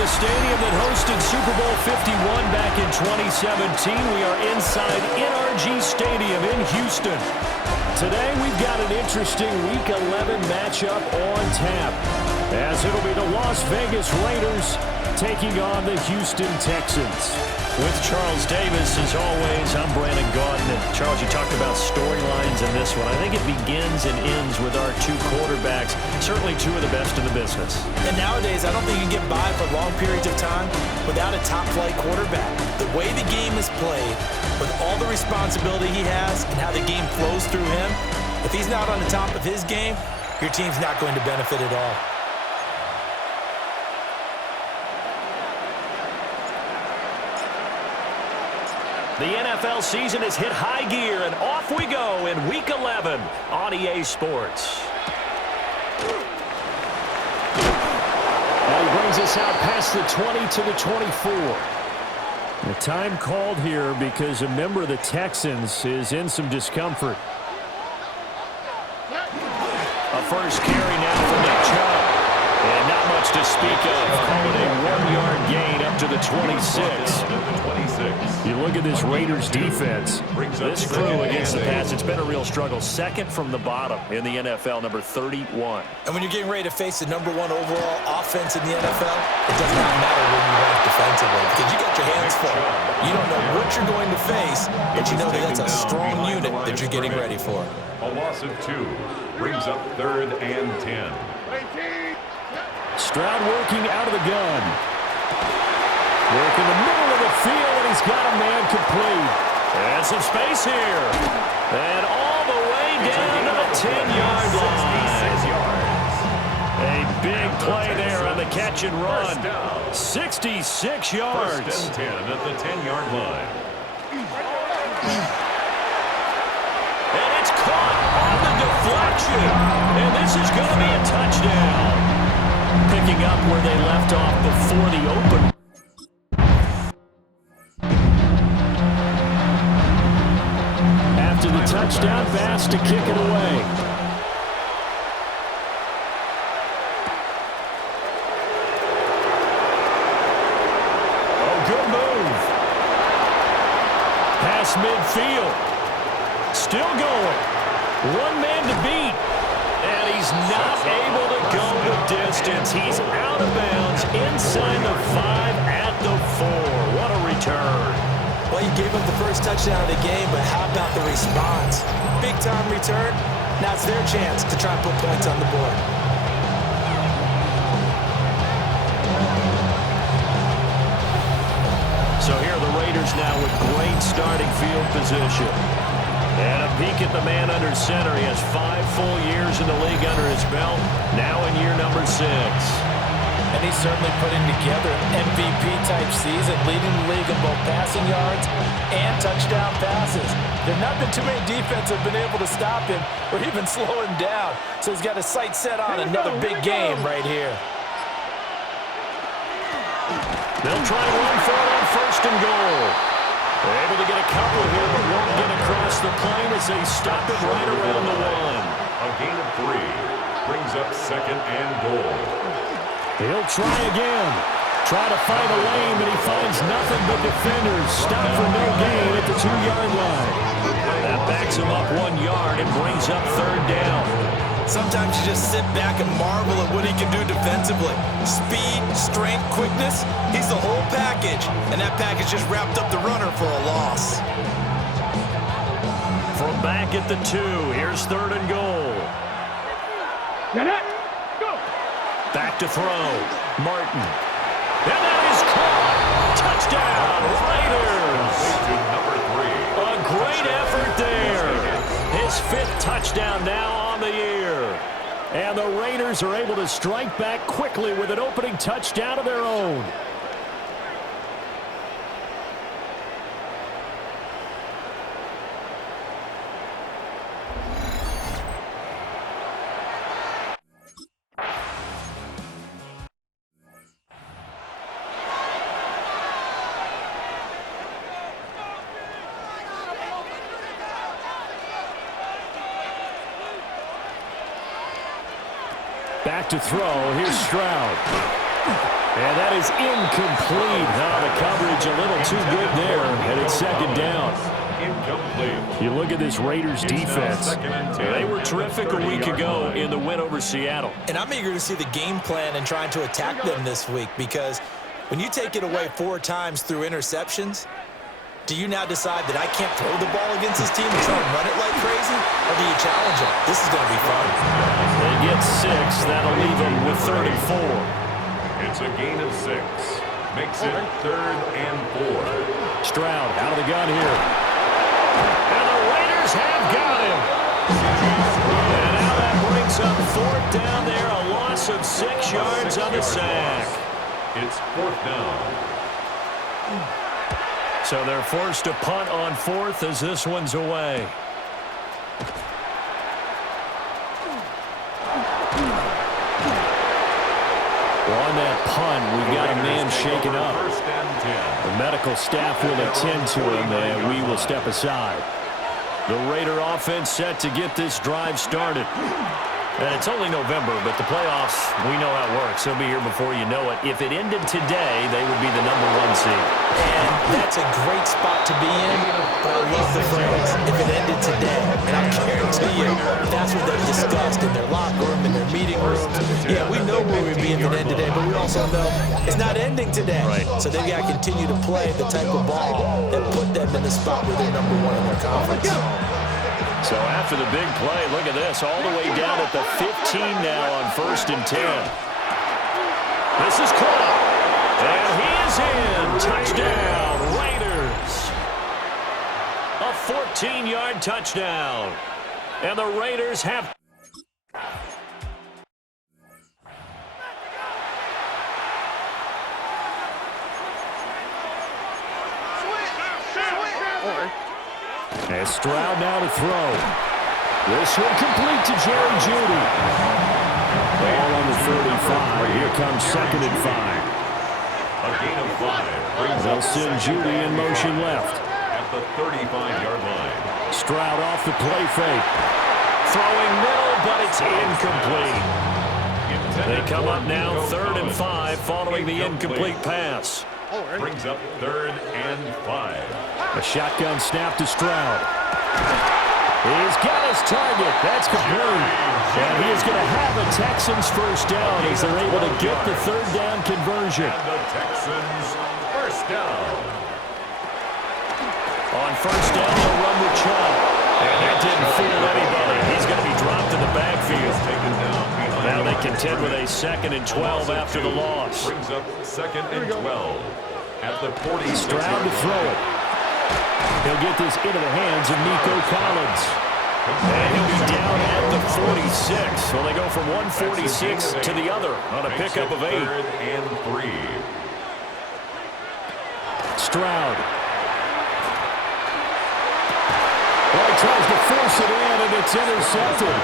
the stadium that hosted Super Bowl 51 back in 2017. We are inside NRG Stadium in Houston. Today we've got an interesting Week 11 matchup on tap, as it'll be the Las Vegas Raiders taking on the Houston Texans. With Charles Davis, as always, I'm Brandon Gaudin. And Charles, you talked about storylines in this one. I think it begins and ends with our two quarterbacks, certainly two of the best in the business. And nowadays, I don't think you can get by for long periods of time without a top-flight quarterback. The way the game is played, with all the responsibility he has and how the game flows through him, if he's not on the top of his game, your team's not going to benefit at all. The NFL season has hit high gear, and off we go in Week 11 on EA Sports. And he brings us out past the 20 to the 24. The time called here because a member of the Texans is in some discomfort. A first carry now for Nick Chubb. And not much to speak of. Calling a 1-yard gain up to the 26. You look at this Raiders defense. This crew against the pass, it's been a real struggle. Second from the bottom in the NFL, number 31. And when you're getting ready to face the #1 overall offense in the NFL, it does not matter where you rank defensively because you got your hands full. You don't know what you're going to face, but you know that that's a strong unit that you're getting ready for. A loss of 2 brings up 3rd and 10. Stroud working out of the gun. Work in the middle of the field, and he's got a man complete. And some space here. And all the way down to the 10-yard line. A big play there on the catch and run. 66 yards. 1st and 10 at the 10-yard line. And it's caught on the deflection. And this is going to be a touchdown. Picking up where they left off before the open. After the touchdown pass to kick it away. Oh, good move. Pass midfield. Still going. One man to beat. And he's not able to go the distance. He's out of bounds inside the 5 at the 4. What a return. Well, you gave up the first touchdown of the game, but how about the response? Big-time return. Now it's their chance to try and put points on the board. So here are the Raiders now with great starting field position. And a peek at the man under center. He has 5 full years in the league under his belt, now in year number 6. And he's certainly putting together an MVP-type season, leading the league in both passing yards and touchdown passes. There have not been too many defenses have been able to stop him or even slow him down. So he's got his sights set on another big game right here. They'll try and run for it on 1st and goal. They're able to get a couple here, but won't get across the plane as they stop it right around the 1. A gain of 3 brings up 2nd and goal. He'll try again. Try to find a lane, but he finds nothing but defenders. Stop for no gain at the 2-yard line. That backs him up 1 yard and brings up 3rd down. Sometimes you just sit back and marvel at what he can do defensively. Speed, strength, quickness, he's the whole package. And that package just wrapped up the runner for a loss. From back at the 2, here's 3rd and goal. Back to throw. Martin. And that is caught. Touchdown, Raiders. A great effort there. His 5th touchdown now on the year. And the Raiders are able to strike back quickly with an opening touchdown of their own. Back to throw. Here's Stroud. And that is incomplete. The coverage a little too good there, and it's second down. Incomplete. You look at this Raiders defense. They were terrific a week ago in the win over Seattle. And I'm eager to see the game plan and trying to attack them this week, because when you take it away 4 times through interceptions, do you now decide that I can't throw the ball against this team and try and run it like crazy? Or do you challenge them? This is going to be fun. They get 6. That'll leave them with 3rd and 4. It's a gain of 6. Makes it 3rd and 4. Stroud out of the gun here. And the Raiders have got him. And now that brings up 4th down there. A loss of 6 yards on the sack. It's 4th down. So they're forced to punt on 4th as this one's away. On that punt, we've got a man shaken up. The medical staff will attend to him, and we will step aside. The Raider offense set to get this drive started. And it's only November, but the playoffs, we know how it works. They'll be here before you know it. If it ended today, they would be the #1 seed. And that's a great spot to be in, but I love the phrase, if it ended today. And I guarantee you, that's what they've discussed in their locker room, in their meeting rooms. Yeah, we know where we'd be if it ended today, but we also know it's not ending today. Right. So they've got to continue to play the type of ball that put them in the spot where they're #1 in their conference. So after the big play, look at this, all the way down at the 15 now on 1st and 10. This is caught. And he is in. Touchdown, Raiders. A 14-yard touchdown. And the Raiders have... And Stroud now to throw. This one complete to Jerry Jeudy. Ball on the 35. Here comes 2nd and 5. A gain of 5. They'll send Jeudy in motion left. At the 35-yard line. Stroud off the play fake. Throwing middle, but it's incomplete. They come up now 3rd and 5 following the incomplete pass. Brings up 3rd and 5. A shotgun snap to Stroud. He's got his target. That's complete. And he is going to have a Texans first down as they're able to get the 3rd down conversion. And the Texans first down. On 1st down, they'll run with Chubb. And that didn't fool anybody. He's going to be dropped in the backfield. Now they contend with a 2nd and 12 after the loss. Brings up 2nd and 12. At the 40. Stroud to throw it. He'll get this into the hands of Nico Collins. And he'll be down at the 46. So they go from 146 to the other on a pickup of 8. 3rd and 3. Stroud. Well, he tries to force it in, and it's intercepted.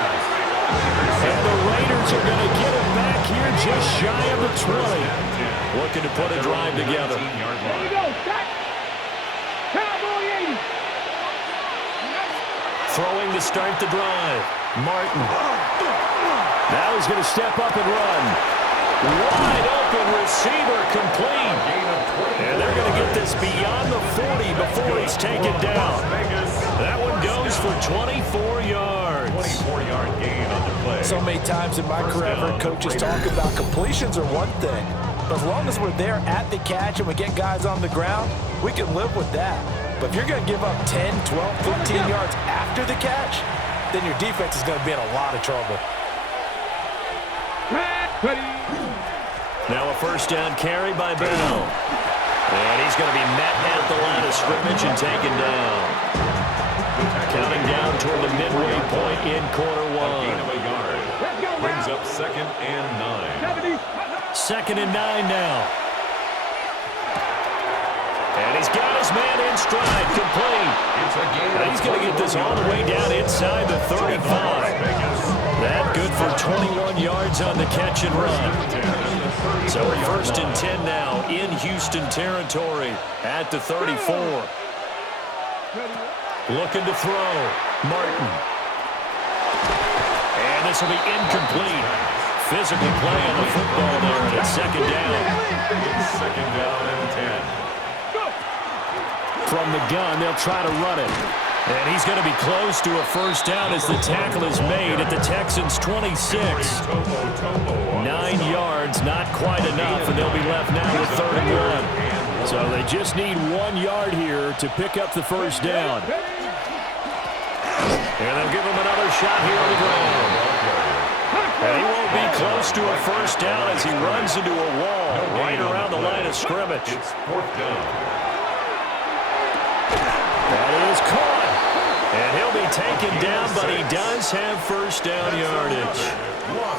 And the Raiders are going to get it back here just shy of the 20. Looking to put a drive together. There you go, Jack. Cowboy 80. Throwing to start the drive. Martin. Now he's going to step up and run. Wide open receiver complete. And they're going to get this beyond the 40 before he's taken down. That one goes for 24 yards. 24-yard gain on the play. So many times in my career, I've heard coaches talk about completions are one thing. But as long as we're there at the catch and we get guys on the ground, we can live with that. But if you're going to give up 10, 12, 15 yards after the catch, then your defense is going to be in a lot of trouble. Now a first down carry by Bell. And he's going to be met at the line of scrimmage and taken down. Counting down toward the midway point in quarter one. Gain of a yard. Brings up 2nd and 9. 2nd and 9 now. And he's got his man in stride, complete. And he's going to get this all the way down inside the 35. That good for 21 yards on the catch and run. So 1st and 10 now in Houston territory at the 34. Looking to throw. Martin. And this will be incomplete. physical play on the football there, and it's second down. It's second down and 10. From the gun, they'll try to run it. And he's going to be close to a first down as the tackle is made at the Texans' 26. 9 yards, not quite enough, and they'll be left now with 3rd and 1. So they just need 1 yard here to pick up the first down. And they'll give him another shot here on the ground. And he won't be close to a first down as he runs into a wall right around the line of scrimmage. It's 4th down. That is caught. And he'll be taken down, but he does have first down yardage.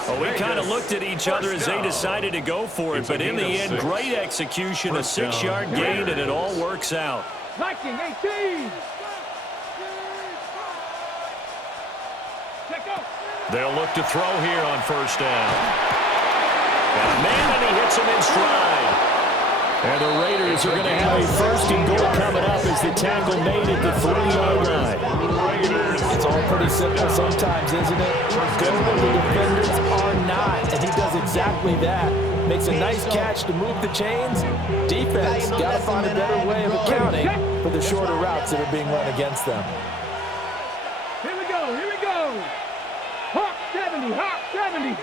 Well, we kind of looked at each other as they decided to go for it, but in the end, great execution, a 6-yard gain, and it all works out. 19-18. They'll look to throw here on first down. And and he hits him in stride. And the Raiders are going to have a 1st and goal coming up as the tackle made at the 3-yard line. It's all pretty simple sometimes, isn't it? Good when the defenders are not, and he does exactly that. Makes a nice catch to move the chains. Defense got to find a better way of accounting for the shorter routes that are being run against them. Here we go. Hawk 70, Hawk 70.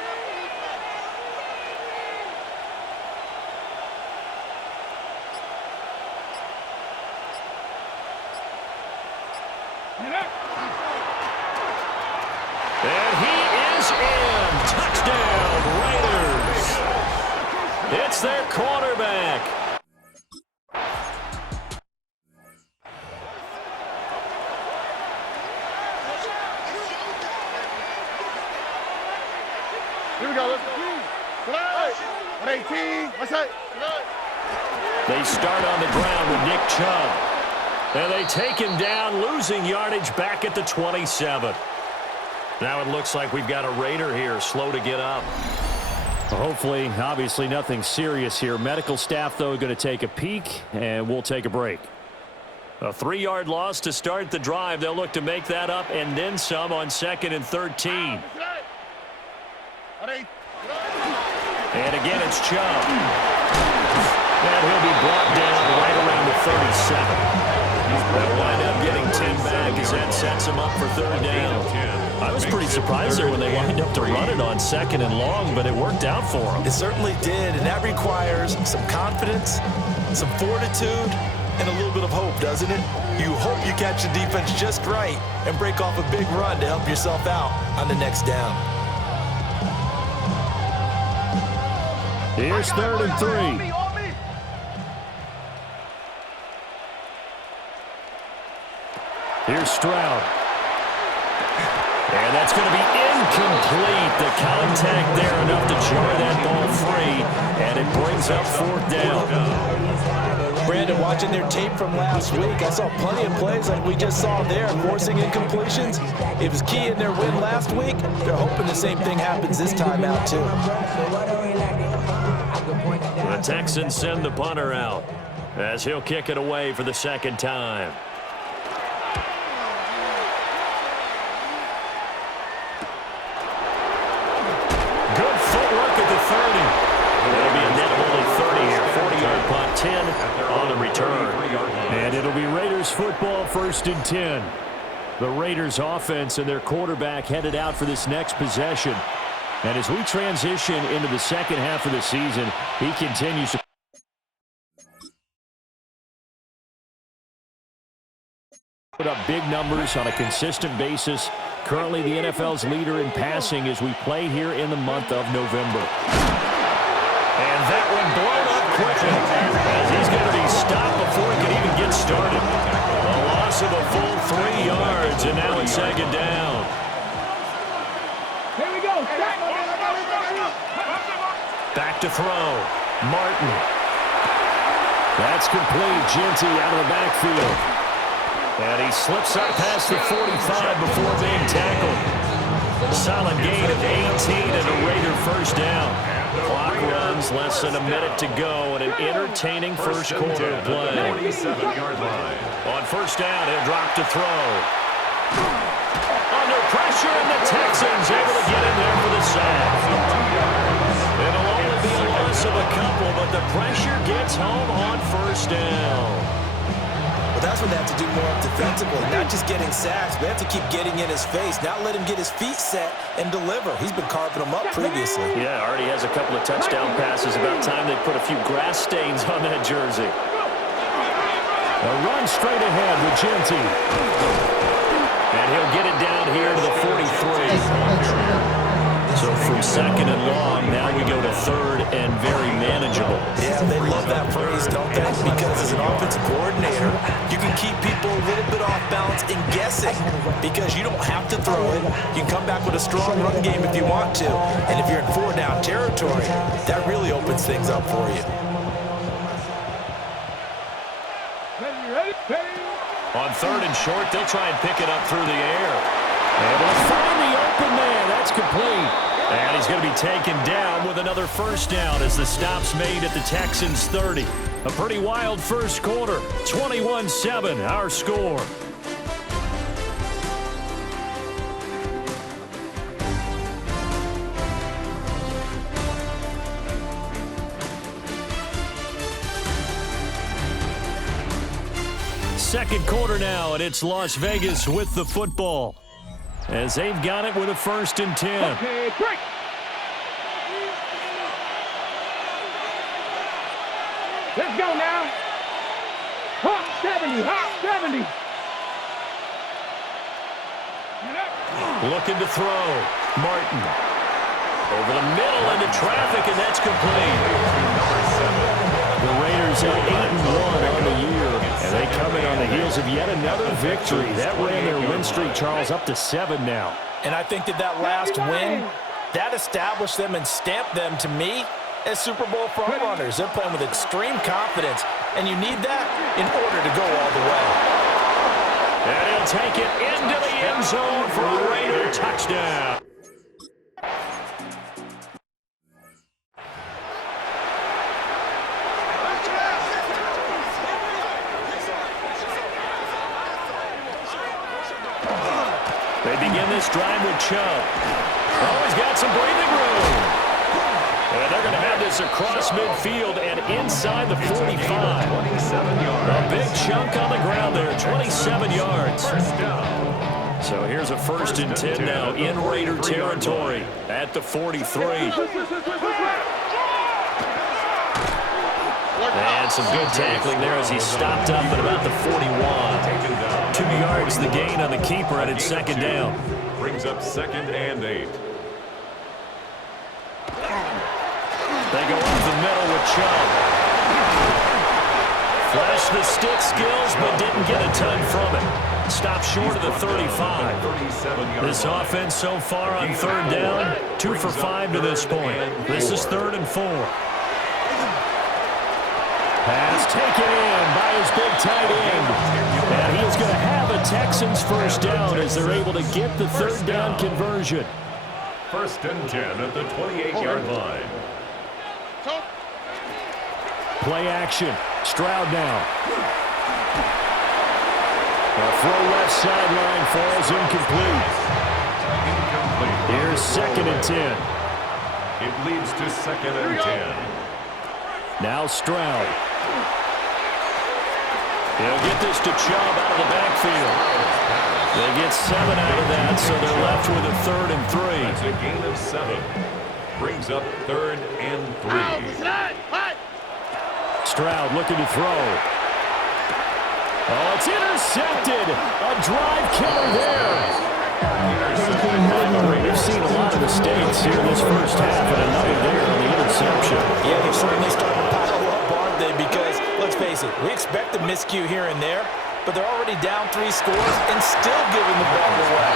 And he is in. Touchdown, Raiders. It's their quarterback. Here we go. Let's go. 18. What's that? They start on the ground with Nick Chubb. And they take him down, losing yardage back at the 27. Now it looks like we've got a Raider here, slow to get up. Hopefully, obviously nothing serious here. Medical staff, though, going to take a peek, and we'll take a break. A 3-yard loss to start the drive. They'll look to make that up and then some on 2nd and 13. And again, it's Chubb. And he'll be brought down right around the 37. They'll wind up getting 10 back as that sets him up for 3rd down. I was pretty surprised there when they lined up to run it on 2nd and long, but it worked out for them. It certainly did, and that requires some confidence, some fortitude, and a little bit of hope, doesn't it? You hope you catch the defense just right and break off a big run to help yourself out on the next down. Here's 3rd and 3. Here's Stroud. And that's going to be incomplete. The contact there enough to jar that ball free, and it brings up 4th down. Brandon, watching their tape from last week, I saw plenty of plays like we just saw there, forcing incompletions. It was key in their win last week. They're hoping the same thing happens this time out, too. The Texans send the punter out as he'll kick it away for the 2nd time. Good footwork at the 30. It'll be a net of only 30 here. 40-yard punt, 10 on the return. And it'll be Raiders football, 1st and 10. The Raiders offense and their quarterback headed out for this next possession. And as we transition into the second half of the season, he continues to put up big numbers on a consistent basis. Currently the NFL's leader in passing as we play here in the month of November. And that one blown up quickly as he's going to be stopped before he can even get started. A loss of a full 3 yards, and now it's 2nd down. Here we go. Back to throw. Martin. That's complete. Genty out of the backfield. And he slips up past the 45 before being tackled. Solid gain of 18 and a Raider first down. Clock runs, less than a minute to go, and an entertaining first quarter of play. 47-yard line. On first down, he'll drop to throw. Under pressure, and the Texans able to get in there for the sack. loss of a couple, but the pressure gets home on first down. Well, that's what they have to do more of defensively, not just getting sacks, but they have to keep getting in his face, not let him get his feet set and deliver. He's been carving them up previously. Yeah, already has a couple of touchdown passes. About time they put a few grass stains on that jersey. A run straight ahead with Genti. And he'll get it down here to the 43. So from second and long, now we go to third and very manageable. Yeah, they love that phrase, don't they? Because as an offensive coordinator, you can keep people a little bit off balance and guessing because you don't have to throw it. You can come back with a strong run game if you want to. And if you're in four-down territory, that really opens things up for you. On third and short, they'll try and pick it up through the air. Able to find the open man. That's complete. And he's going to be taken down with another first down as the stop's made at the Texans' 30. A pretty wild first quarter. 21-7, our score. Second quarter now, and it's Las Vegas with the football. As they've got it with a 1st and 10. Okay, break. Let's go now. Hot 70, hot 70. Looking to throw. Martin. Over the middle into traffic, and that's complete. The Raiders at 8-1 on the year, and they come in on the heels of yet another victory. That ran their win streak, Charles, up to 7 now. And I think that last win, that established them and stamped them, to me, as Super Bowl frontrunners. They're playing with extreme confidence, and you need that in order to go all the way. And he'll take it into the end zone for a Raider touchdown. They begin this drive with Chubb. Oh, he's got some breathing room. And they're going to have this across midfield and inside the 45. A big chunk on the ground there, 27 yards. So here's a 1st and 10 now in Raider territory at the 43. And some good tackling there as he stopped up at about the 41. 2 yards the gain on the keeper, and it's 2nd down. Brings up 2nd and 8. They go up the middle with Chubb. Flashed the stick skills, but didn't get a ton from it. Stopped short of the 35. This offense so far on 3rd down, 2 for 5 to this point. This is 3rd and 4. Pass taken in by his big tight end. And he's going to have a Texans first down as they're able to get the 3rd down conversion. 1st and 10 at the 28-yard line. Play action. Stroud now. A throw left sideline falls incomplete. Here's 2nd and 10. It leads to 2nd and 10. Now Stroud. He'll get this to Chubb out of the backfield. They get 7 out of that, so they're left with a 3rd and 3. That's a gain of 7. Brings up 3rd and 3. Stroud looking to throw. Oh, it's intercepted. A drive killer there. We've seen a lot of mistakes here in this first half, and another there on the interception. Yeah, they're certainly starting to pile up, aren't they? Because, let's face it, we expect a miscue here and there, but they're already down 3 scores and still giving the ball away.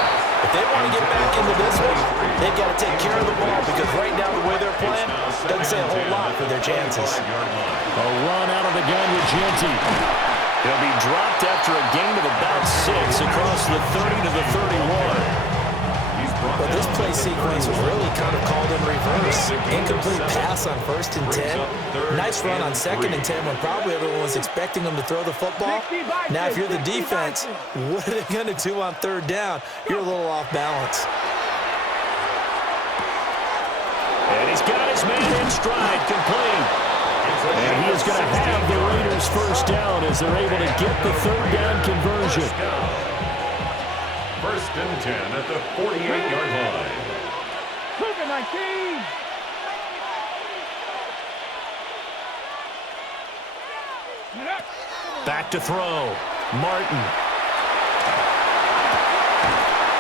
If they want to get back into this one, they've got to take care of the ball because right now the way they're playing doesn't say a whole lot for their chances. A run out of the gun with Genti. He'll be dropped after a gain of about 6 across the 30 to the 31. But this play sequence was really kind of called in reverse. Incomplete pass on 1st and 10. Nice run on 2nd and 10 when probably everyone was expecting them to throw the football. Now, if you're the defense, what are they going to do on 3rd down? You're a little off balance. And he's got his man in stride, complete. And he is going to have the Raiders first down as they're able to get the third down conversion. First and 10 at the 48-yard line. Cougar 19. Back to throw. Martin.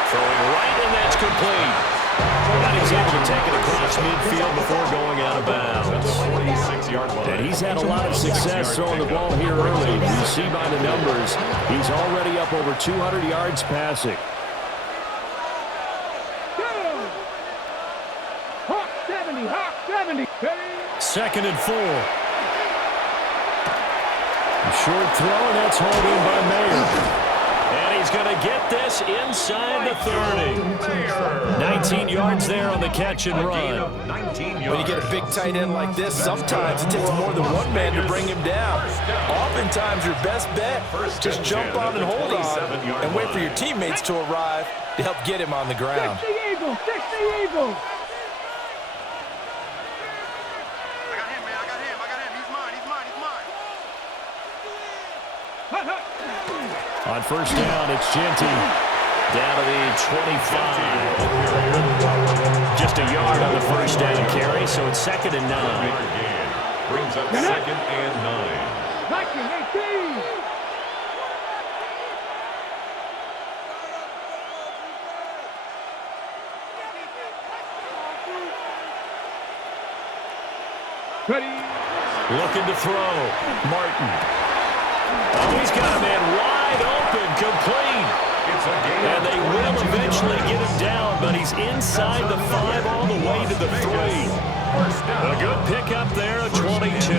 Throwing right, and that's complete. And he's able to take it across midfield before going out of bounds. 46-yard line. And he's had a lot of success throwing the ball here early. You see by the numbers, he's already up over 200 yards passing. Hawk 70, Hawk 70. Second and 4. Short throw, and that's hauled in by Mayer. And he's going to get this inside the 30. 19 yards there on the catch and run. When you get a big tight end like this, sometimes it takes more than one man to bring him down. Oftentimes, your best bet, just jump on and hold on and wait for your teammates to arrive to help get him on the ground. 60 Eagles, 60 Eagles. On first down, it's Genty down to the 25. Just a yard on the first down carry, so it's second and 9. Brings up second and 9. 1918. Ready. Looking to throw. Martin. Oh, he's got a man wide open, complete. And they will eventually get him down, but he's inside the 5 all the way to the 3. A good pickup there, a 22.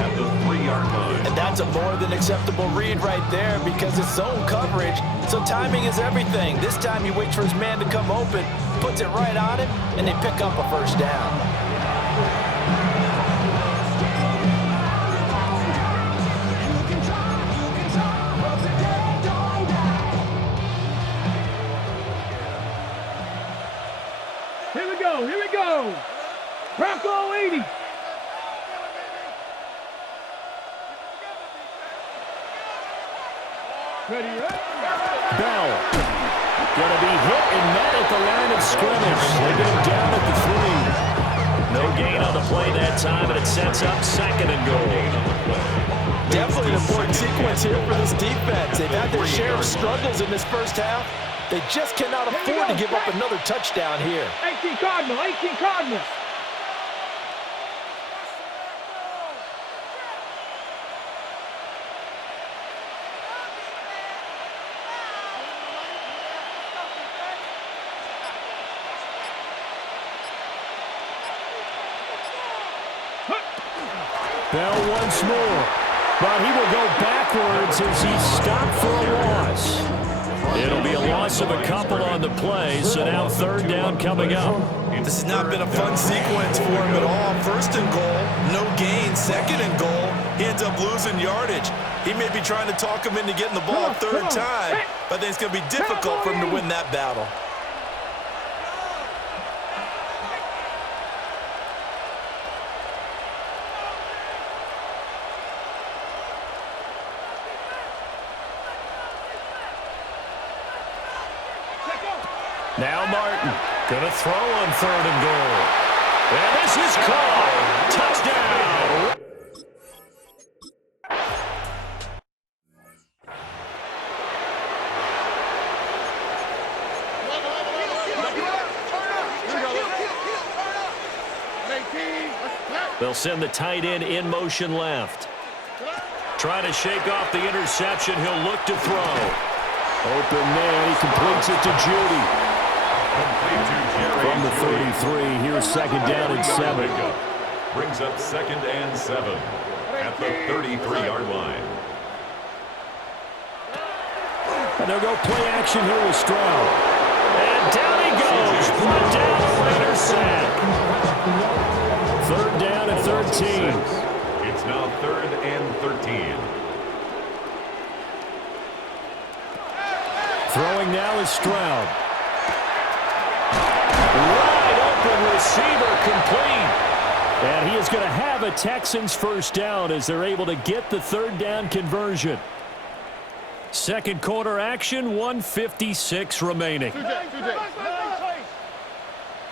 At the 3-yard line. And that's a more than acceptable read right there because it's zone coverage, so timing is everything. This time he waits for his man to come open, puts it right on him, and they pick up a first down. Here we go. Bronco 80. Ready, Bell. Going to be hit and met at the line of scrimmage. They get him down at the 3. No gain on the play that time, and it sets up second and goal. Definitely an important sequence here for this defense. They've had their share of struggles in this first half. They just cannot afford to give up another touchdown here. 18 Cardinal, 18 Cardinal. Bell once more, but he will go backwards as he's stopped for a loss. It'll be a loss of a couple on the play, so now third down coming up. This has not been a fun sequence for him at all. First and goal, no gain. Second and goal, he ends up losing yardage. He may be trying to talk him into getting the ball a third time, but I think it's going to be difficult for him to win that battle. Now Martin, going to throw on third and goal. And this is caught. Touchdown. They'll send the tight end in motion left. Trying to shake off the interception. He'll look to throw. Open man. He completes it to Judy. From the 33, here's second down and 7. Brings up second and 7 at the 33-yard line. And they'll go play action here with Stroud. And down he goes. Brought down a Raider sack. Third down and 13. It's now third and 13. Throwing now is Stroud. Wide open receiver complete. And he is going to have a Texans first down as they're able to get the third down conversion. Second quarter action, 1:56 remaining.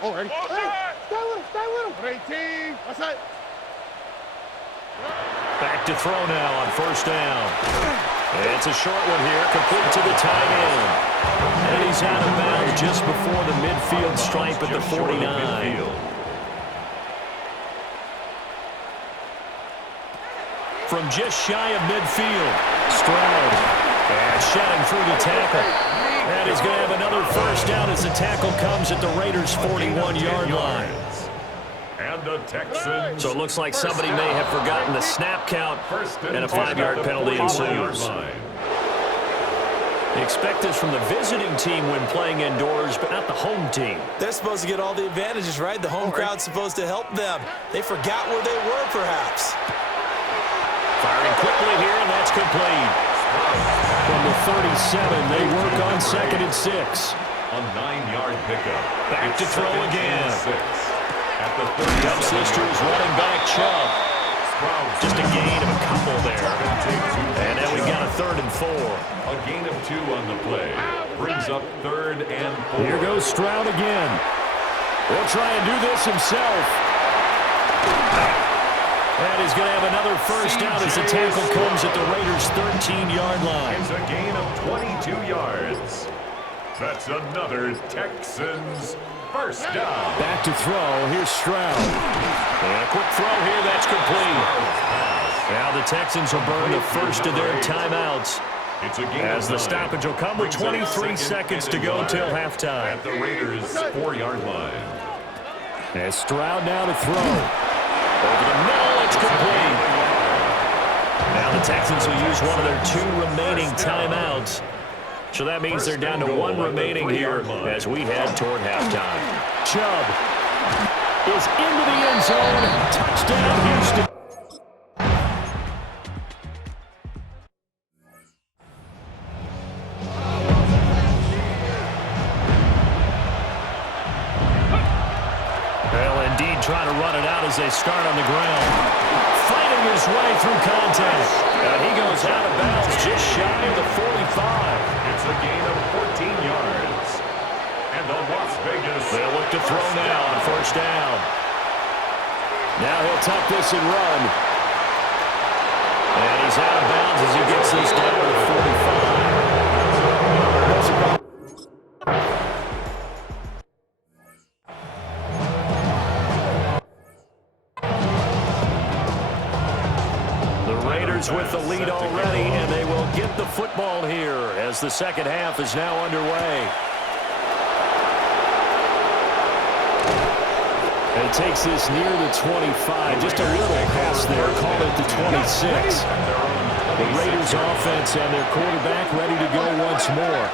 Oh, ready? Stay with him. 18. That's it. Back to throw now on first down. It's a short one here, complete to the tight end. And he's out of bounds just before the midfield stripe at the 49. From just shy of midfield, Stroud. And shutting through the tackle. And he's going to have another first down as the tackle comes at the Raiders' 41-yard line. And the Texans. So it looks like somebody may have forgotten the snap count, and a 5-yard penalty ensues. They expect this from the visiting team when playing indoors, but not the home team. They're supposed to get all the advantages, right? The home crowd's supposed to help them. They forgot where they were, perhaps. Firing quickly here, and that's complete. From the 37, they work on 2nd and 6. A 9-yard pickup. Back to throw again. At the 30. Comes this to his running back, Chubb. Just a gain of a couple there. And now we've got a 3rd and 4. A gain of 2 on the play. Brings up 3rd and 4. Here goes Stroud again. He'll try and do this himself. And he's going to have another first down as the tackle comes at the Raiders' 13-yard line. It's a gain of 22 yards. That's another Texans first down. Back to throw. Here's Stroud. And a quick throw here. That's complete. Now the Texans will burn the first of their timeouts. It's a gain as the stoppage will come with 23 seconds to go till halftime. At the Raiders' 4-yard line. And Stroud now to throw. Over the middle, it's complete. Now the Texans will use one of their 2 remaining timeouts. So that means they're down to 1 remaining here as we head toward halftime. Chubb is into the end zone. Touchdown, Houston. Trying to run it out as they start on the ground. Fighting his way through contact. And he goes out of bounds just shy of the 45. It's a gain of 14 yards. And the Las Vegas. They'll look to throw now on first down. Now he'll tuck this and run. And he's out of bounds as he gets this down to the 45. With the lead already, and they will get the football here as the second half is now underway. And he takes this near the 25, just a little pass there, call it the 26. The Raiders offense and their quarterback ready to go once more.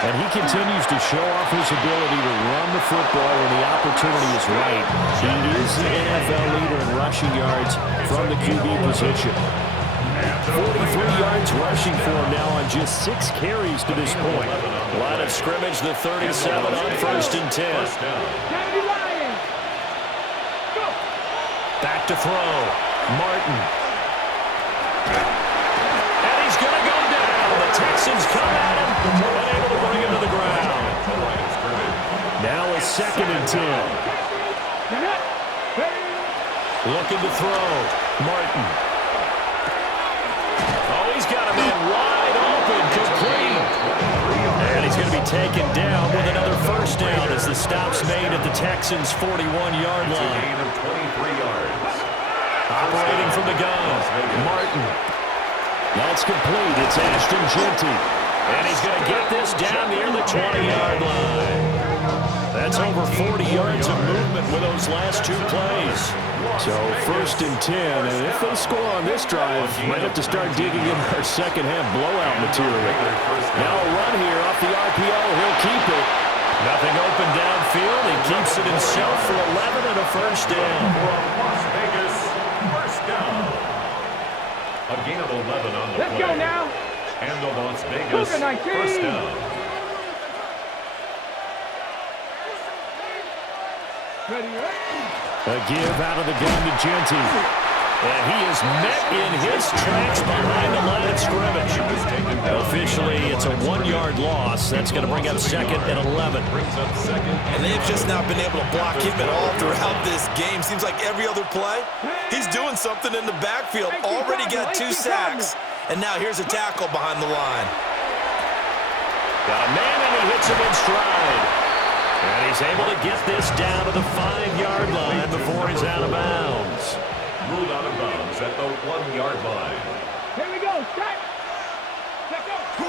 And he continues to show off his ability to run the football when the opportunity is right. He is the NFL leader in rushing yards from the QB position. 43 yards rushing for him now on just 6 carries to this point. Line of scrimmage, the 37 on 1st and 10. Back to throw. Martin. And he's going to go down. The Texans come at him, unable to bring him to the ground. Now a 2nd and 10. Looking to throw. Martin. He's got a man wide open, complete. And he's going to be taken down with another first down as the stop's made at the Texans' 41-yard line. Gain of 23 yards. Operating from the gun, Martin. That's complete. It's Ashton Genty. And he's going to get this down near the 20-yard line. That's over 40 yards of movement with those last 2 plays. So 1st and 10, and if they score on this drive, might have to start digging in their second half blowout material. Now a run here off the RPO, he'll keep it. Nothing open downfield, he keeps it himself for 11 and a first down. Las Vegas, first down. A gain of 11 on the play. Let's go now. And the Las Vegas first down. Ready, ready. A give out of the gun to Genty. And he is met in his tracks behind the line of scrimmage. Officially, it's a 1-yard loss. That's going to bring up second and 11. And they've just not been able to block him at all throughout this game. Seems like every other play, he's doing something in the backfield. Already got 2 sacks. And now here's a tackle behind the line. Got a man, and he hits him in stride. And he's able to get this down to the 5-yard line before he's out of bounds. Ruled out of bounds at the 1-yard line. Here we go. Set.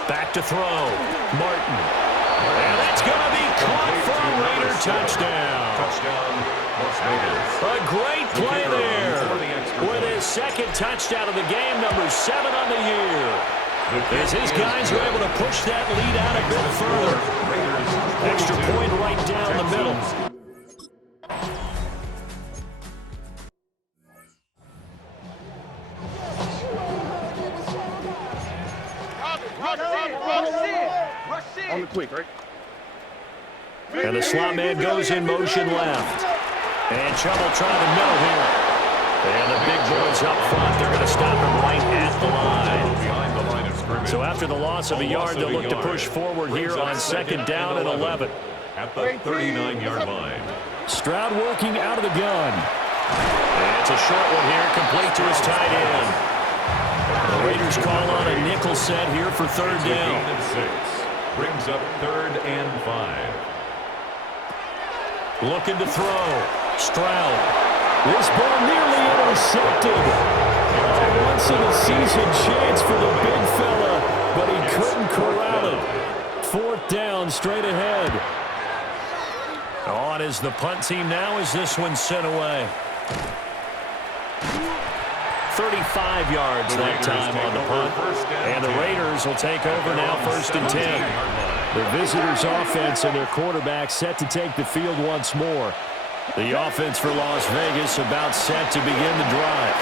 Back to throw. Martin. And that's going to be caught for a Raider touchdown. Touchdown, Las Vegas. A great play there. With his second touchdown of the game, number 7 on the year. As his guys are able to push that lead out a bit further. Extra point right down the middle. On the quick, right? And the slot man goes in motion left. And trouble trying the middle here. And the big boys up front, they're going to stop him right at the line. Behind the line of scrimmage. So after the loss of a yard, they'll look to push forward here on second down and 11. At the 39-yard line. Stroud working out of the gun. And it's a short one here, complete to his tight end. The Raiders call on a nickel set here for third down. 6. Brings up 3rd and 5. Looking to throw. Stroud. This ball nearly intercepted. A once-in-a-season chance for the big fella, but he couldn't corral it. 4th down, straight ahead. On is the punt team now as this one sent away. 35 yards that time on the punt. And the Raiders will take over now 1st and 10. The visitors' offense and their quarterback set to take the field once more. The offense for Las Vegas about set to begin the drive.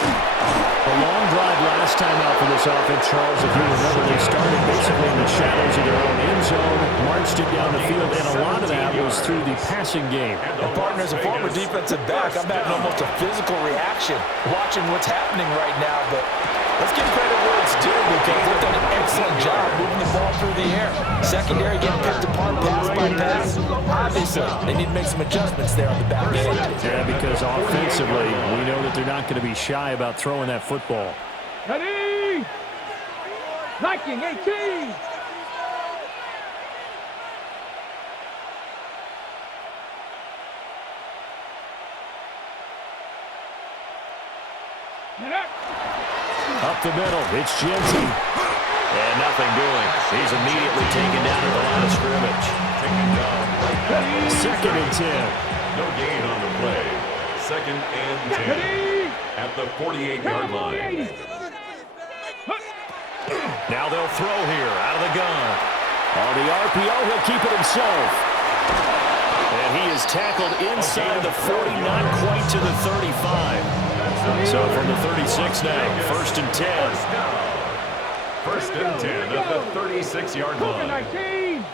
A long drive last time out for this offense, Charles. If you remember, they started basically in the shadows of their own end zone, marched it down the field, and a lot of that was through the passing game. And partner, as a former defensive back, I'm having almost a physical reaction watching what's happening right now. But let's give credit where it's due because they've done an excellent job moving the ball through the air. Secondary getting picked apart pass by pass. Obviously, they need to make some adjustments there on the back end. Yeah, because offensively, we know that they're not going to be shy about throwing that football. Ready. Viking 18. Up the middle, it's Genty. And nothing doing. He's immediately taken down at the line of scrimmage. Taken down. 2nd and 10. No gain on the play. 2nd and 10. At the 48-yard line. Now they'll throw here out of the gun. On the RPO, he'll keep it himself. And he is tackled inside the 40, not quite to the 35. So from the 36 now, 1st and 10. 1st and 10 at the 36-yard line. 19.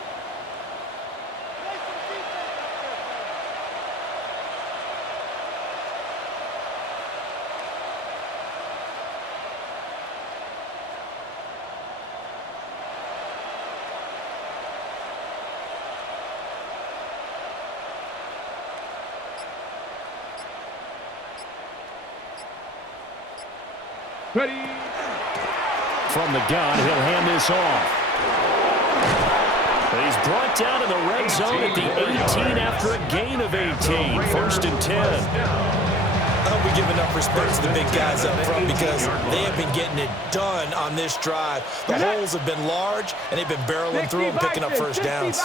Ready. From the gun, he'll hand this off. He's brought down in the red zone at the 18 after a gain of 18. 1st and 10. I hope we give enough respect to the big guys up front because they have been getting it done on this drive. The holes have been large, and they've been barreling through and picking up first downs.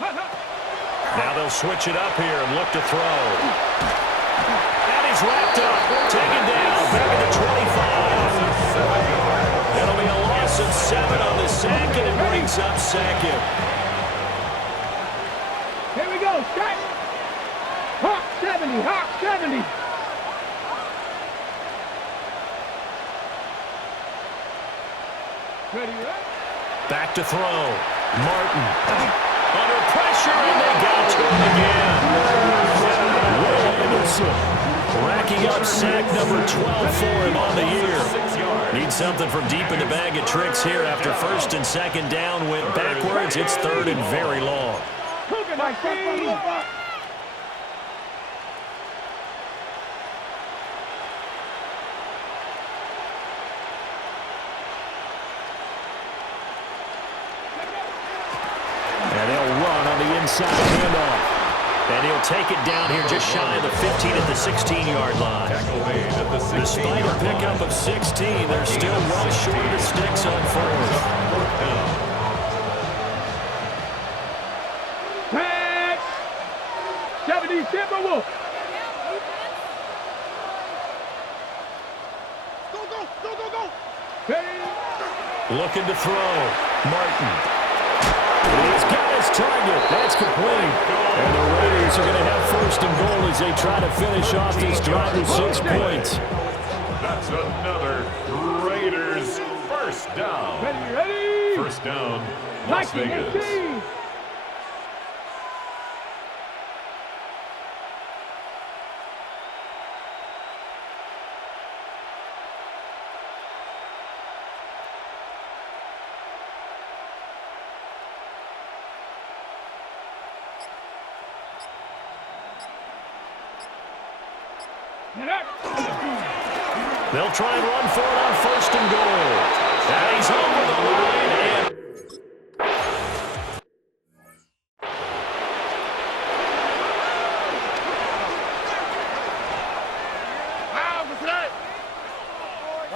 Now they'll switch it up here and look to throw. He's wrapped up, taken down, back at the 25. It'll be a loss of 7 on the sack, and it brings up 2nd. Here we go, set. Hawk 70, Hawk 70. Ready, right? Back to throw. Martin. Under pressure, and they got to him again. Will Anderson racking up sack number 12 for him on the year. Needs something from deep in the bag of tricks here after first and second down went backwards. It's third and very long. And they'll run on the inside handoff. And he'll take it down here just shy of the 15 at the 16-yard line. Despite a pickup of 16, they're still well short of sticks on fourth. Tag! 70 Timberwolves. Go. Looking to throw. Martin. He's got his target. That's complete. And the Raiders are going to have first and goal as they try to finish off this drive with 6 points. That's another Raiders first down. Ready. First down, Las Vegas. They'll try and run for it on first and goal. And he's over the line.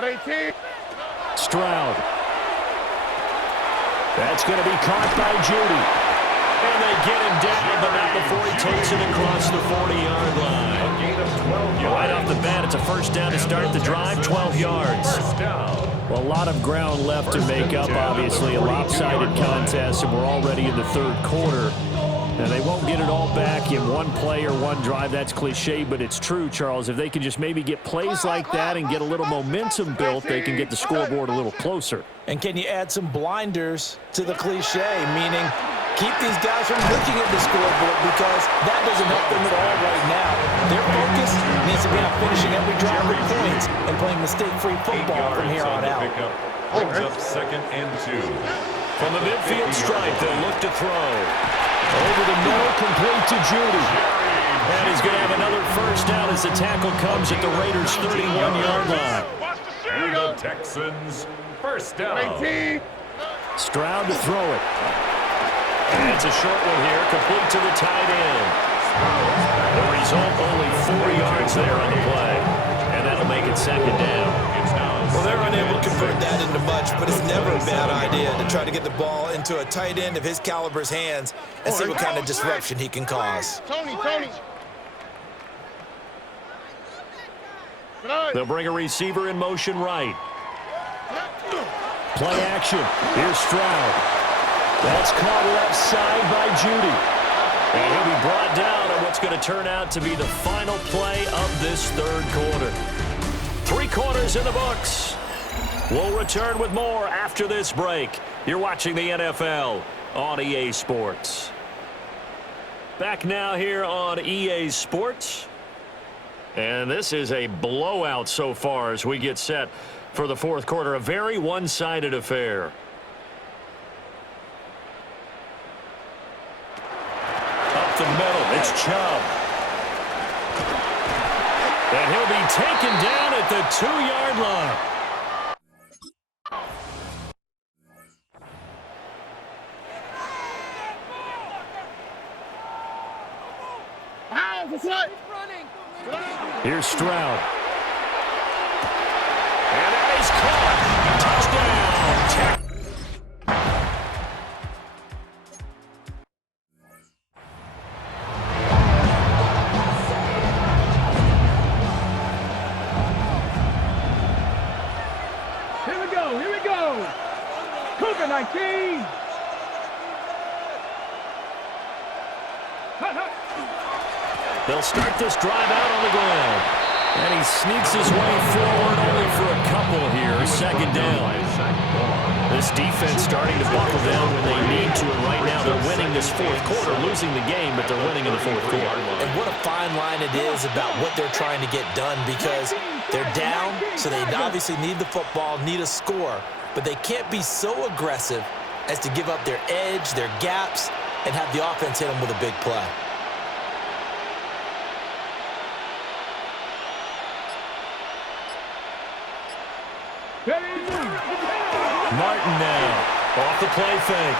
And Stroud. That's going to be caught by Judy. And they get him down, but not before he takes it across the 40-yard line. A gain of 12 yards. Right off the bat, it's a first down to start the drive, 12 yards. First down. Well, a lot of ground left to make up, obviously. A lopsided contest, and we're already in the third quarter. And they won't get it all back in one play or one drive. That's cliche, but it's true, Charles. If they can just maybe get plays like that and get a little momentum built, they can get the scoreboard a little closer. And can you add some blinders to the cliche, meaning keep these guys from looking at the scoreboard, because that doesn't help them at all right now. Their focus needs to be on finishing every drive with points and playing mistake-free football from here on out. Brings up second and 2. From the midfield stripe, they'll look to throw. Over the middle, complete to Judy. And he's going to have another first down as the tackle comes at the Raiders' 31-yard line. And the Texans first down. Stroud to throw it. And it's a short one here, complete to the tight end. The result, only 4 yards there on the play. And that'll make it second down. Well, they're unable to convert that into much, but it's never a bad idea to try to get the ball into a tight end of his caliber's hands and see what kind of disruption he can cause. Tony. They'll bring a receiver in motion right. Play action. Here's Stroud. That's caught left side by Judy. And he'll be brought down on what's going to turn out to be the final play of this third quarter. 3 quarters in the books. We'll return with more after this break. You're watching the NFL on EA Sports. Back now here on EA Sports. And this is a blowout so far as we get set for the fourth quarter. A very one-sided affair. Up the middle, it's Chubb. And he'll be taken down at the 2-yard line. Here's Stroud. And that is caught. Touchdown. Here we go. Cougar 19. They'll start this drive out on the ground. And he sneaks his way forward only for a couple here. Second down. This defense starting to buckle down when they need to, and right now they're winning this fourth quarter, losing the game, but they're winning in the fourth quarter. And what a fine line it is about what they're trying to get done, because they're down, so they obviously need the football, need a score, but they can't be so aggressive as to give up their edge, their gaps, and have the offense hit them with a big play. Martin now, off the play fake.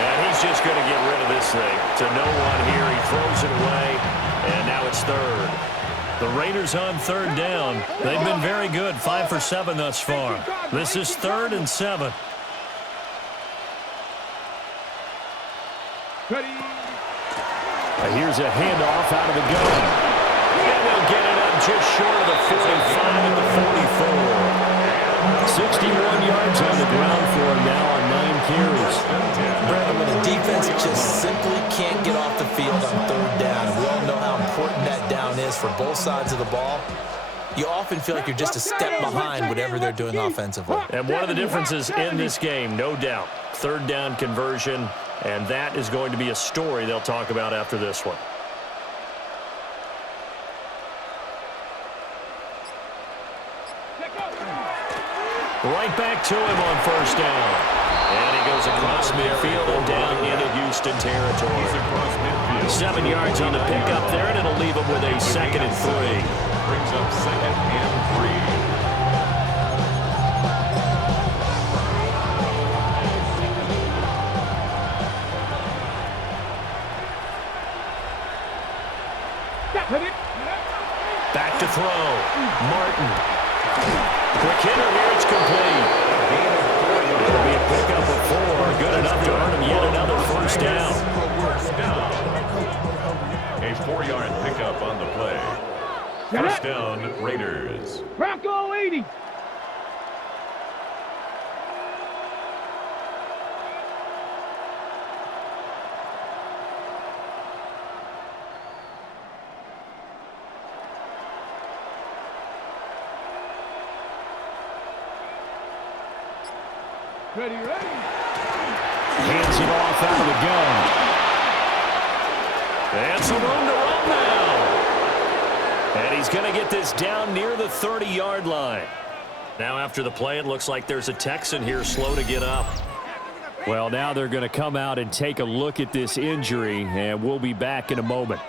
And he's just going to get rid of this thing. To no one here, he throws it away, and now it's third. The Raiders on third down. They've been very good, 5 for 7 thus far. This is 3rd and 7. Here's a handoff out of the gun. And they'll get it up just short of the 45 and the 44. 61 yards on the ground for him now on 9 carries. Brandon, when the defense just simply can't get off the field on third down, and we all know how important that down is for both sides of the ball, you often feel like you're just a step behind whatever they're doing offensively. And one of the differences in this game, no doubt, third down conversion, and that is going to be a story they'll talk about after this one. Right back to him on first down. And he goes across midfield and down into Houston territory. 7 yards on the pickup there, and it'll leave him with a 2nd and 3. Brings up 2nd and 3. Back to throw. Martin. Quick hitter here. It's complete. It'll be a pickup of 4. Good enough to earn him yet another first down. A 4-yard pickup on the play. First down, Raiders. Bronco 80. Ready. Hands it off out of the gun. And some room to run now. And he's going to get this down near the 30-yard line. Now after the play, it looks like there's a Texan here slow to get up. Well, now they're going to come out and take a look at this injury, and we'll be back in a moment.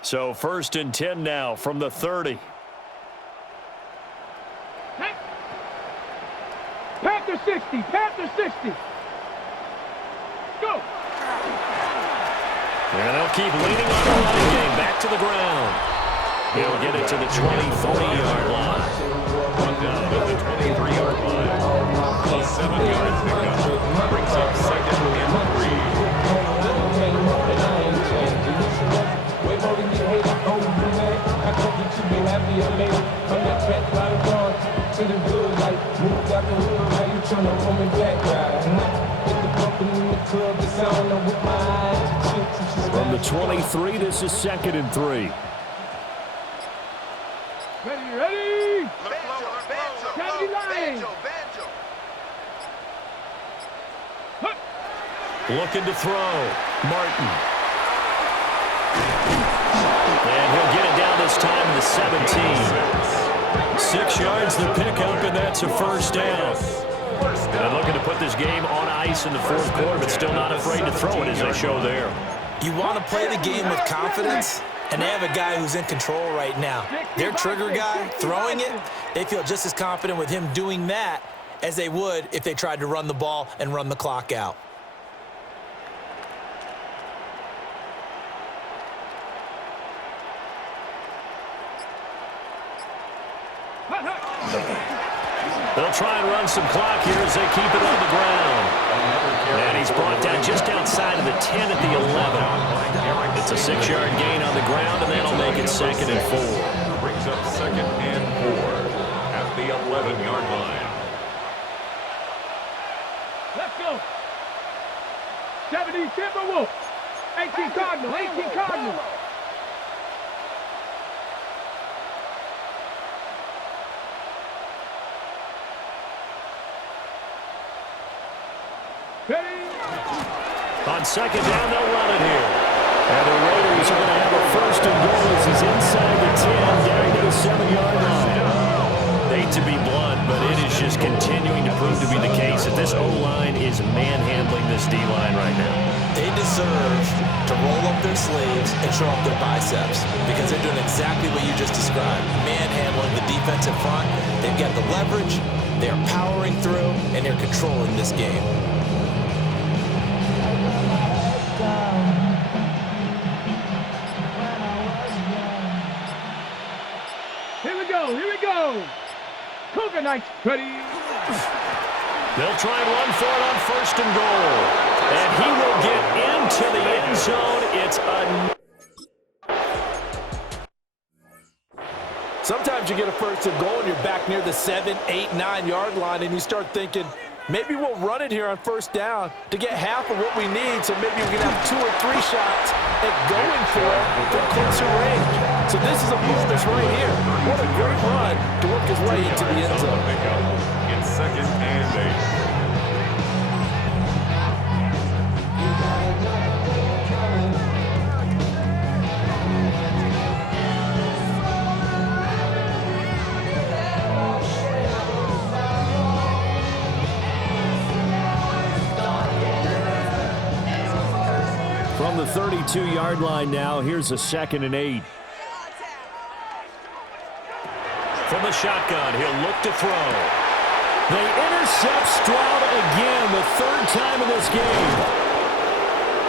So 1st and 10 now from the 30. Panther 60. Panther 60. Go. And they'll keep leaning on the running game. Back to the ground. He'll get it to the 23-yard line. Run down at the 23-yard line. A 7-yard pickup. Brings up 2nd and 3. From the 23, this is 2nd and 3. Ready. County line. Looking to throw. Martin. And he'll get it down this time to the 17. 6 yards the pickup, and that's a first down. And looking to put this game on ice in the fourth quarter, but still not afraid to throw it as they show there. You want to play the game with confidence, and they have a guy who's in control right now. Their trigger guy, throwing it, they feel just as confident with him doing that as they would if they tried to run the ball and run the clock out. They'll try and run some clock here as they keep it on the ground. And he's brought down just outside of the 10 at the 11. It's a 6-yard gain on the ground, and that'll make it 2nd and 4. Brings up 2nd and 4 at the 11-yard line. Let's go. 70 Timberwolves. 18 Cardinal. 18 Cardinal. On second down, they'll run it here. And the Raiders are going to have a first and goal as he's inside the 10, down to the 7-yard line. Hate to be blunt, but it is just continuing to prove to be the case that this O-line is manhandling this D-line right now. They deserve to roll up their sleeves and show up their biceps because they're doing exactly what you just described, manhandling the defensive front. They've got the leverage, they're powering through, and they're controlling this game. Here we go. Cougar Knights ready. They'll try and run for it on first and goal. And he will get into the end zone. It's a... Sometimes you get a first and goal and you're back near the 7, 8, 9-yard line and you start thinking, maybe we'll run it here on first down to get half of what we need, so maybe we can have 2 or 3 shots at going for it from closer range. So this is a bonus right here. What a great run to work his way into the end zone. It's second and 8. From the 32-yard line now, here's a second and 8. From the shotgun, he'll look to throw. They intercept Stroud again, the 3rd time in this game.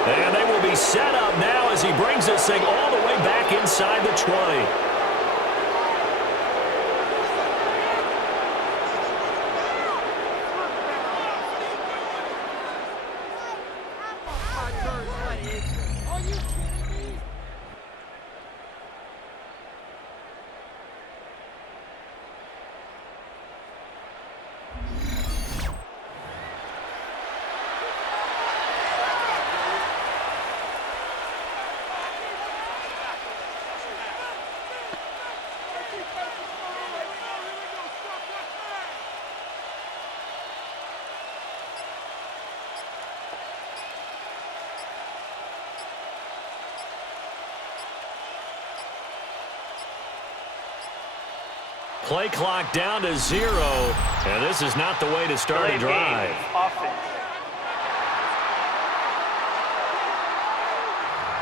And they will be set up now as he brings this thing all the way back inside the 20. Play clock down to 0, and this is not the way to start a drive.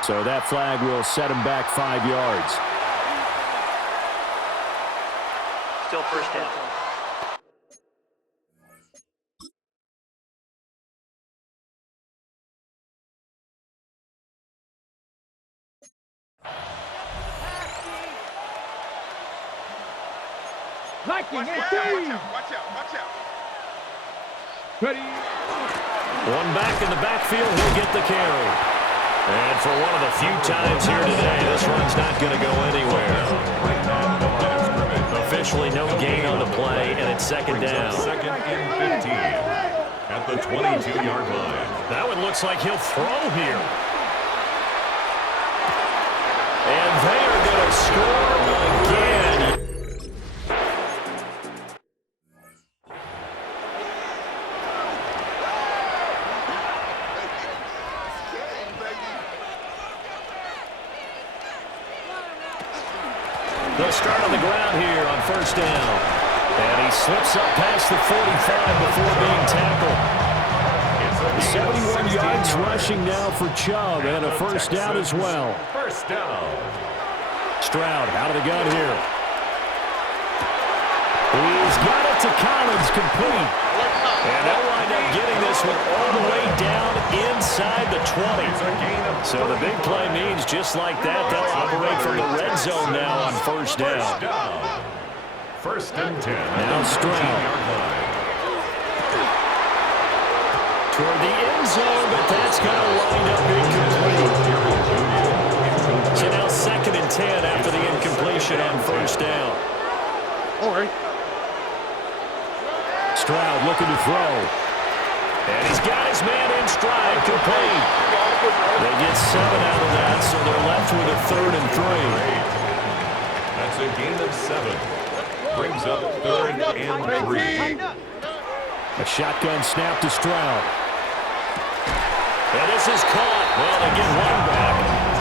So that flag will set him back 5 yards. Still first down. Watch out. Ready. One back in the backfield, he'll get the carry. And for one of the few times here today, this run's not going to go anywhere. Officially no gain on the play, and it's second down. Second and 15 at the 22-yard line. That one looks like he'll throw here. And they are going to score again. They'll start on the ground here on first down. And he slips up past the 45 before being tackled. 71 yards rushing now for Chubb, and a first down as well. First down. Stroud out of the gun here. He's got it to Collins, complete. And they'll wind up getting this one all the way down inside the 20. So the big play means just like that, they'll operate from the red zone now on first down. First and 10. Now Stroud. Toward the end zone, but that's going to wind up incomplete. So now second and 10 after the incompletion on first down. All right. Stroud looking to throw. And he's got his man in stride, complete. They get 7 out of that, so they're left with a 3rd and 3. That's a gain of 7. Brings up 3rd and 3. A shotgun snap to Stroud. And this is caught. Well, they get one back,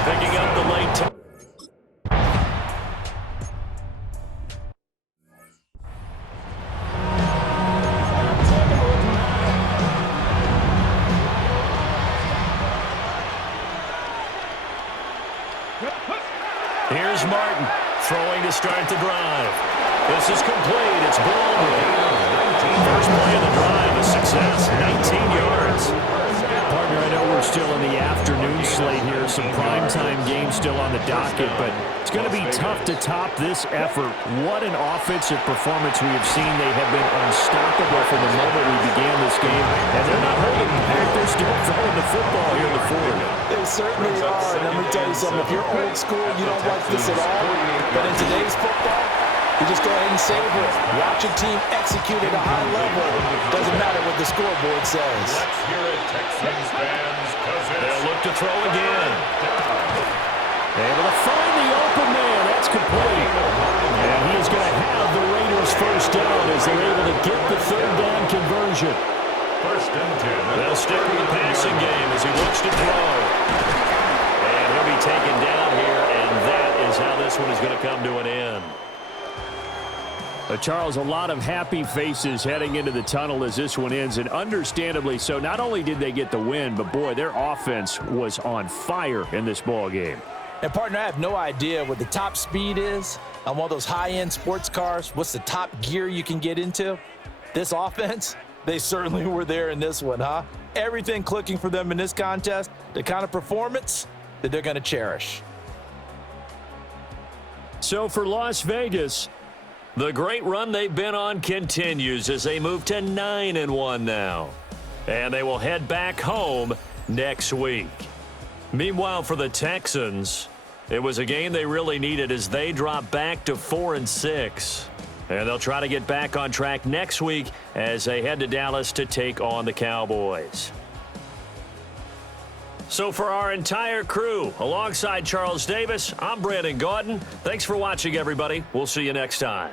picking up the late time. Here's Martin, throwing to start the drive. This is complete. It's Baldwin. First play of the drive, a success, 19 yards. Partner, I know we're still in the afternoon slate here, some primetime games still on the docket, but it's going to be tough to top this effort. What an offensive performance we have seen. They have been unstoppable from the moment we began this game, and they're not holding back. They're still throwing the football here in the fourth. They certainly are, and let me tell you something. If you're old school, you don't like this at all, but in today's football, you just go ahead and savor it. Watch your team execute at a high level. Doesn't matter what the scoreboard says. Let's hear it, Texans fans, because they'll look to throw again. Able to find the open man. That's complete. And he is going to have the Raiders first down as they're able to get the 3rd down conversion. First and 10. They'll stick with the passing game as he looks to throw. And he'll be taken down here, and that is how this one is going to come to an end. Charles, a lot of happy faces heading into the tunnel as this one ends, and understandably so. Not only did they get the win, but, boy, their offense was on fire in this ball game. And, partner, I have no idea what the top speed is on one of those high-end sports cars. What's the top gear you can get into? This offense, they certainly were there in this one, huh? Everything clicking for them in this contest, the kind of performance that they're going to cherish. So for Las Vegas, the great run they've been on continues as they move to 9-1 now. And they will head back home next week. Meanwhile, for the Texans, it was a game they really needed as they drop back to 4-6. And they'll try to get back on track next week as they head to Dallas to take on the Cowboys. So for our entire crew, alongside Charles Davis, I'm Brandon Gaudin. Thanks for watching, everybody. We'll see you next time.